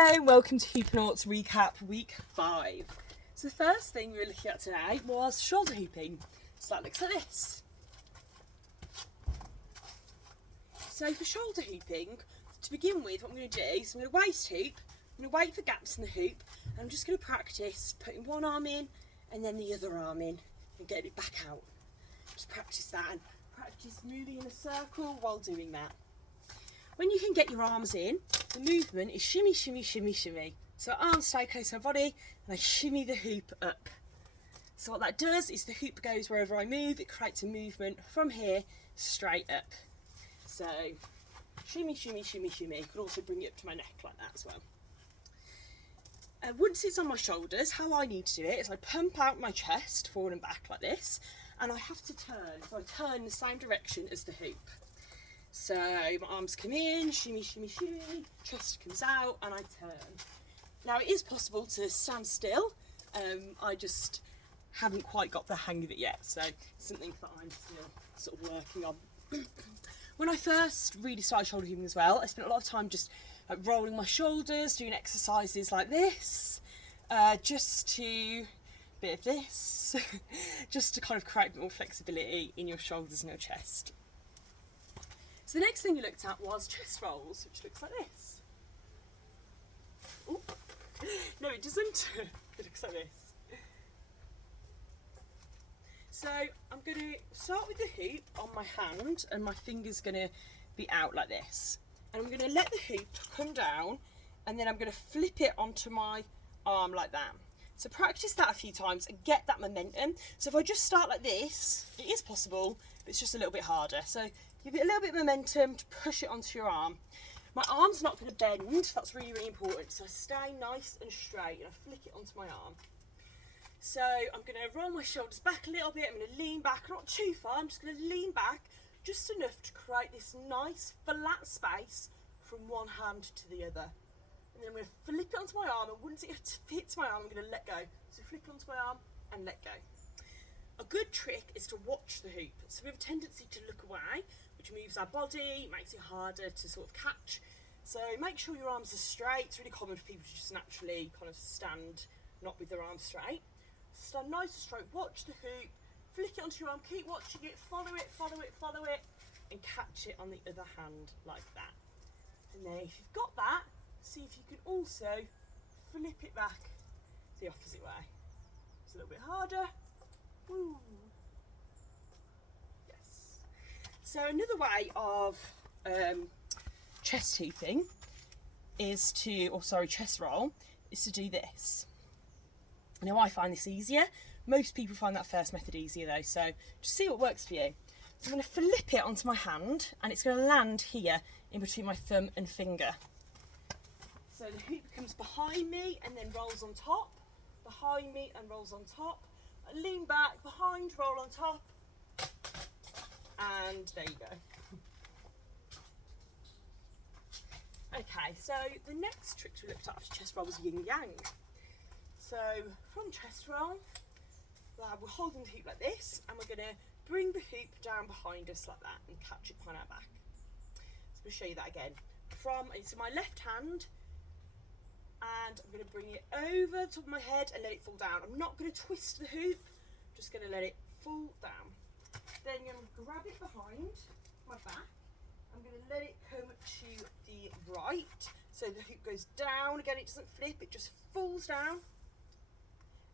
Hello and welcome to Hooponauts Recap Week 5. So the first thing we were looking at today was shoulder hooping. So that looks like this. So for shoulder hooping, to begin with, what I'm going to do is I'm going to waist hoop, I'm going to wait for gaps in the hoop, and I'm just going to practice putting one arm in and then the other arm in and getting it back out. Just practice that and practice moving in a circle while doing that. When you can get your arms in, the movement is shimmy, shimmy, shimmy, shimmy. So arms stay close to my body and I shimmy the hoop up. So what that does is the hoop goes wherever I move, it creates a movement from here straight up. So shimmy, shimmy, shimmy, shimmy. You could also bring it up to my neck like that as well. Once it's on my shoulders, how I need to do it is I pump out my chest forward and back like this, and I have to turn. So I turn the same direction as the hoop. So my arms come in, shimmy, shimmy, shimmy, chest comes out and I turn. Now it is possible to stand still, I just haven't quite got the hang of it yet, so it's something that I'm still sort of working on. When I first really started shoulder hooping as well, I spent a lot of time just like rolling my shoulders, doing exercises like this, just to, bit of this, just to kind of create a bit more flexibility in your shoulders and your chest. So the next thing we looked at was chest rolls, which looks like this. Ooh. No, it doesn't. It looks like this. So I'm going to start with the hoop on my hand and my finger's going to be out like this. And I'm going to let the hoop come down and then I'm going to flip it onto my arm like that. So practice that a few times and get that momentum. So if I just start like this, it is possible, but it's just a little bit harder. So give it a little bit of momentum to push it onto your arm. My arm's not going to bend, that's really, really important. So I stay nice and straight and I flick it onto my arm. So I'm going to roll my shoulders back a little bit, I'm going to lean back, not too far, I'm just going to lean back just enough to create this nice flat space from one hand to the other. And then I'm going to flip it onto my arm, and once it hits my arm, I'm going to let go. So flip it onto my arm and let go. A good trick is to watch the hoop. So we have a tendency to look away, which moves our body, makes it harder to sort of catch. So make sure your arms are straight. It's really common for people to just naturally kind of stand not with their arms straight. So stand nice and straight, watch the hoop, flick it onto your arm, keep watching it, follow it, follow it, follow it, and catch it on the other hand like that. And then if you've got that, see if you can also flip it back the opposite way. It's a little bit harder. Woo. Yes. So another way of chest hooping is to, chest roll, is to do this. Now I find this easier. Most people find that first method easier though, so just see what works for you. So I'm going to flip it onto my hand and it's going to land here in between my thumb and finger. So the hoop comes behind me and then rolls on top, behind me and rolls on top. I lean back, behind, roll on top, and there you go. Okay, so the next trick we looked at after chest roll was yin yang. So from chest roll, we're holding the hoop like this and we're going to bring the hoop down behind us like that and catch it behind our back. So we'll show you that again. It's my left hand, and I'm going to bring it over the top of my head and let it fall down. I'm not going to twist the hoop, just going to let it fall down. Then I'm going to grab it behind my back. I'm going to let it come to the right. So the hoop goes down, again it doesn't flip, it just falls down.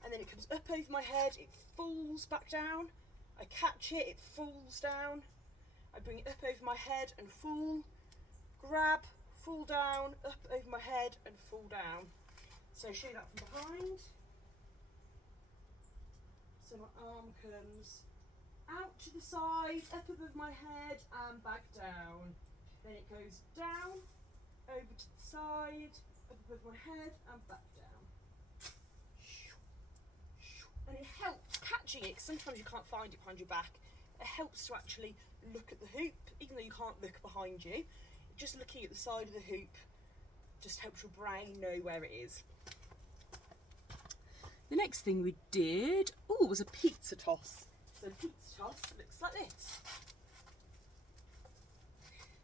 And then it comes up over my head, it falls back down. I catch it, it falls down. I bring it up over my head and fall, grab, fall down, up over my head and fall down. So show that from behind. So my arm comes out to the side, up above my head and back down. Then it goes down, over to the side, up above my head and back down. And it helps catching it, because sometimes you can't find it behind your back. It helps to actually look at the hoop, even though you can't look behind you. Just looking at the side of the hoop just helps your brain know where it is. The next thing we did, was a pizza toss. So pizza toss looks like this.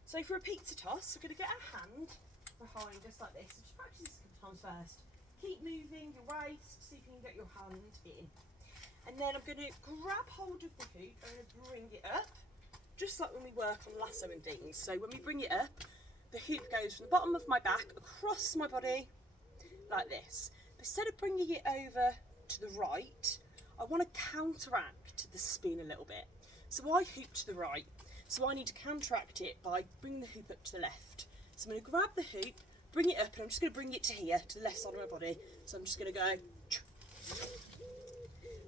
So for a pizza toss, we're going to get our hand behind just like this. So just practice this a couple times first. Keep moving your waist, see if you can get your hand in. And then I'm going to grab hold of the hoop and I'm going to bring it up, just like when we work on lassoing things. So when we bring it up, the hoop goes from the bottom of my back across my body like this. But instead of bringing it over to the right, I want to counteract the spin a little bit. So I hoop to the right, so I need to counteract it by bringing the hoop up to the left. So I'm going to grab the hoop, bring it up, and I'm just going to bring it to here, to the left side of my body. So I'm just going to go.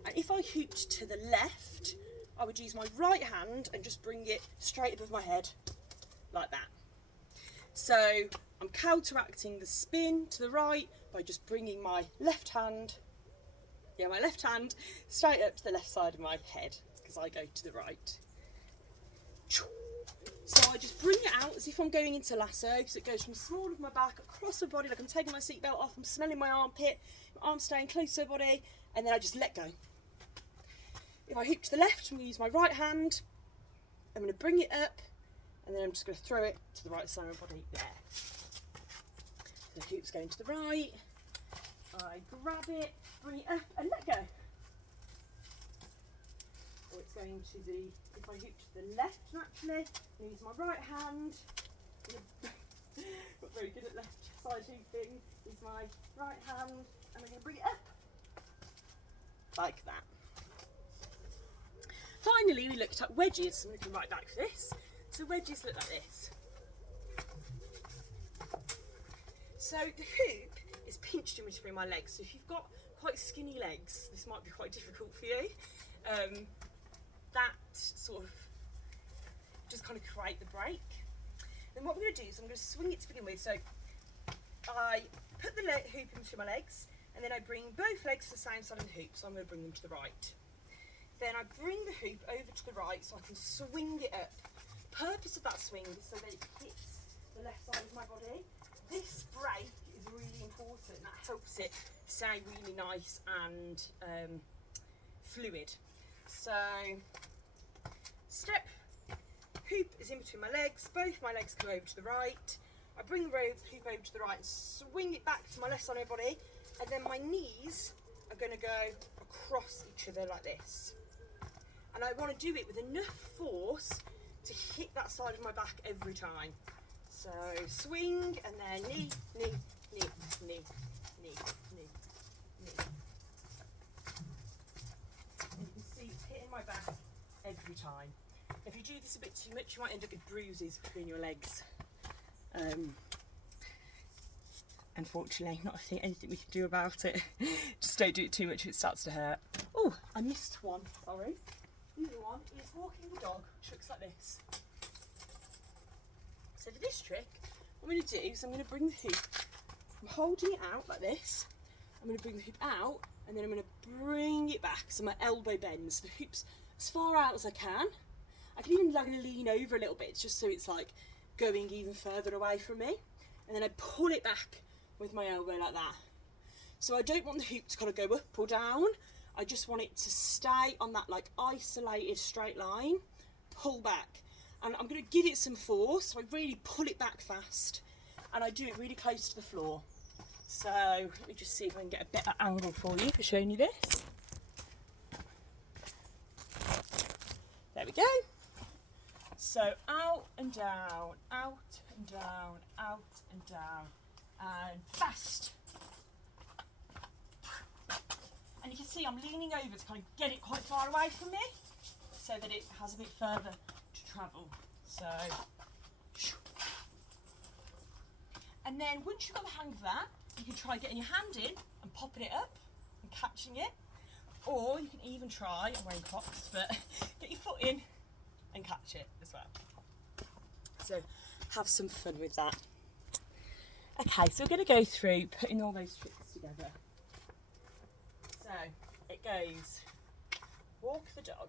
And if I hooped to the left, I would use my right hand and just bring it straight above my head, like that. So I'm counteracting the spin to the right by just bringing my left hand, straight up to the left side of my head, because I go to the right. So I just bring it out as if I'm going into lasso, so it goes from the small of my back across my body, like I'm taking my seatbelt off, I'm smelling my armpit, my arm's staying close to the body, and then I just let go. If I hoop to the left, I'm going to use my right hand, I'm going to bring it up, and then I'm just going to throw it to the right side of my body there. So the hoop's going to the right, I grab it, bring it up, and let go. Or it's going to the, if I hoop to the left naturally, I'm going to use my right hand, not very good at left side hooping, use my right hand, and I'm going to bring it up, like that. Finally, we looked at wedges. I'm looking right back for this. So wedges look like this. So the hoop is pinched in between my legs. So if you've got quite skinny legs, this might be quite difficult for you. That sort of just kind of create the break. Then what we're going to do is I'm going to swing it to begin with. So I put the hoop into my legs, and then I bring both legs to the same side of the hoop. So I'm going to bring them to the right. Then I bring the hoop over to the right so I can swing it up. Purpose of that swing is so that it hits the left side of my body. This break is really important. That helps it stay really nice and fluid. So step, hoop is in between my legs. Both my legs come over to the right. I bring the hoop over to the right and swing it back to my left side of my body. And then my knees are going to go across each other like this. And I want to do it with enough force to hit that side of my back every time. So swing and then knee, knee, knee, knee, knee, knee, knee. And you can see it's hitting my back every time. If you do this a bit too much, you might end up with bruises between your legs. Unfortunately, not anything we can do about it. Just don't do it too much if it starts to hurt. Oh, I missed one, sorry. The other one is walking the dog, which looks like this. So for this trick, what I'm going to do is I'm going to bring the hoop, I'm holding it out like this, I'm going to bring the hoop out, and then I'm going to bring it back so my elbow bends. The hoop's as far out as I can. I can even lean over a little bit, just so it's like going even further away from me. And then I pull it back with my elbow like that. So I don't want the hoop to kind of go up or down. I just want it to stay on that like isolated straight line, pull back. And I'm going to give it some force, so I really pull it back fast. And I do it really close to the floor. So let me just see if I can get a better angle for you for showing you this. There we go. So out and down, out and down, out and down, and fast. And you can see I'm leaning over to kind of get it quite far away from me so that it has a bit further to travel. So, and then once you've got the hang of that, you can try getting your hand in and popping it up and catching it. Or you can even try, I'm wearing Crocs, but get your foot in and catch it as well. So have some fun with that. Okay, so we're going to go through putting all those tricks together. So it goes walk the dog,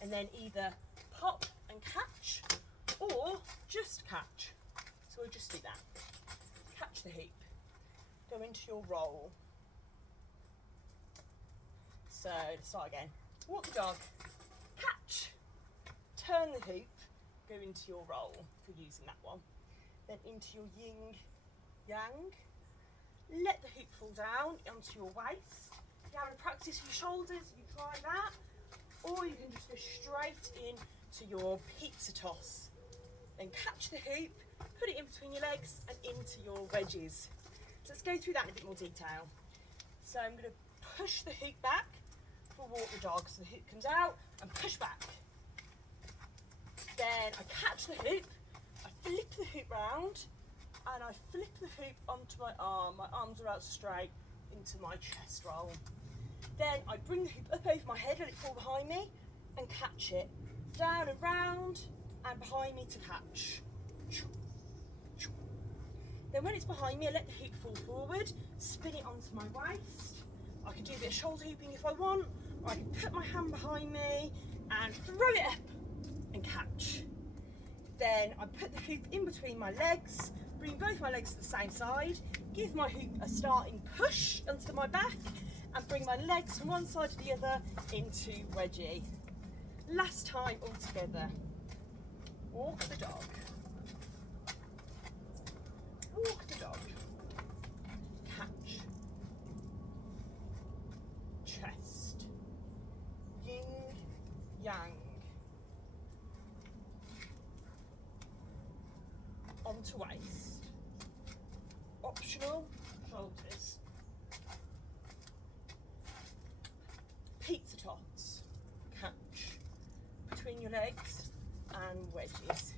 and then either pop and catch or just catch. So we'll just do that. Catch the hoop, go into your roll. So let's start again. Walk the dog, catch, turn the hoop, go into your roll if you're using that one. Then into your yin yang. Let the hoop fall down onto your waist. If you haven't practiced your shoulders, you try that. Or you can just go straight in to your pizza toss. Then catch the hoop, put it in between your legs and into your wedges. So let's go through that in a bit more detail. So I'm going to push the hoop back for walk the dog. So the hoop comes out and push back. Then I catch the hoop, I flip the hoop round, and I flip the hoop onto my arm. My arms are out straight into my chest roll. Then I bring the hoop up over my head, let it fall behind me, and catch it. Down and round, and behind me to catch. Then when it's behind me, I let the hoop fall forward, spin it onto my waist. I can do a bit of shoulder hooping if I want, or I can put my hand behind me and throw it up and catch. Then I put the hoop in between my legs, bring both my legs to the same side, give my hoop a starting push onto my back, and bring my legs from one side to the other into wedgie. Last time all together. Walk the dog. Walk the dog. Catch. Chest. Yin, yang. Onto waist. Optional shoulders. Pizza tots. Catch. Between your legs and wedges.